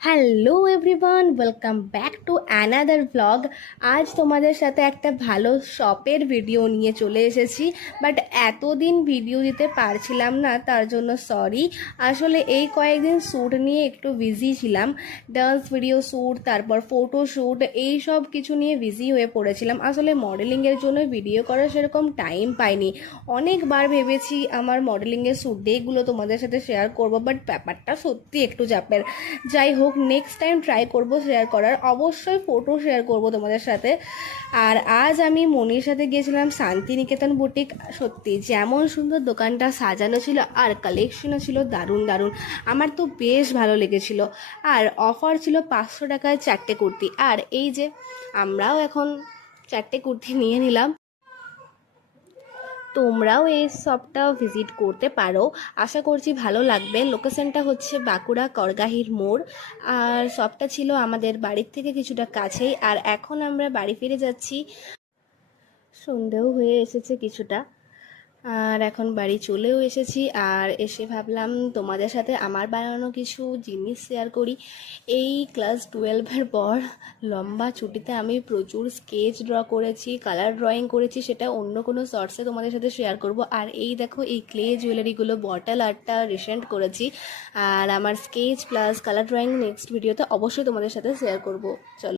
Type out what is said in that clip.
Hello everyone, welcome back to another blog. আজ তোমাদের সাথে একটা ভালো শপের ভিডিও নিয়ে চলে এসেছি, বাট এতদিন ভিডিও দিতে পারছিলাম না, তার জন্য সরি। আসলে এই কয়েকদিন শ্যুট নিয়ে একটু বিজি ছিলাম, ডান্স ভিডিও শ্যুট, তারপর ফটো শ্যুট, এই সব কিছু নিয়ে বিজি হয়ে পড়েছিলাম। আসলে মডেলিংয়ের জন্য ভিডিও করার সেরকম টাইম পাইনি। অনেকবার ভেবেছি আমার মডেলিংয়ের শ্যুট ডেগুলো তোমাদের সাথে শেয়ার করবো, বাট ব্যাপারটা সত্যি একটু চাপের। যাই হোক, নেক্সট টাইম ট্রাই করব শেয়ার করার, অবশ্যই ফটো শেয়ার করব তোমাদের সাথে। আর আজ আমি মনির সাথে গিয়েছিলাম শান্তিনিকেতন বুটিক। সত্যি যেমন সুন্দর দোকানটা সাজানো ছিল আর কালেকশনও ছিল দারুণ দারুণ, আমার তো বেশ ভালো লেগেছিল। আর অফার ছিল 500 টাকায় 4টে কুর্তি। আর এই যে আমরাও এখন 4টে কুর্তি নিয়ে নিলাম। তোমরাও এই শপটা ভিজিট করতে পারো, আশা করছি ভালো লাগবে। লোকেশনটা হচ্ছে বাঁকুড়া করগাহির মোড়। আর শপটা ছিল আমাদের বাড়ির থেকে কিছুটা কাছেই। আর এখন আমরা বাড়ি ফিরে যাচ্ছি, সন্ধেও হয়ে এসেছে কিছুটা। আর এখন বাড়ি চলেও এসেছি। আর এসে ভাবলাম তোমাদের সাথে আমার বানানো কিছু জিনিস শেয়ার করি। এই ক্লাস 12-এর পর লম্বা ছুটিতে আমি প্রচুর স্কেচ ড্র করেছি, কালার ড্রয়িং করেছি, সেটা অন্য কোনো শর্টসে তোমাদের সাথে শেয়ার করব। আর এই দেখো, এই ক্লে জুয়েলারিগুলো বটল আর্টটা রিসেন্ট করেছি। আর আমার sketch plus colour drawing next ভিডিওতে অবশ্যই তোমাদের সাথে শেয়ার করব। চলো।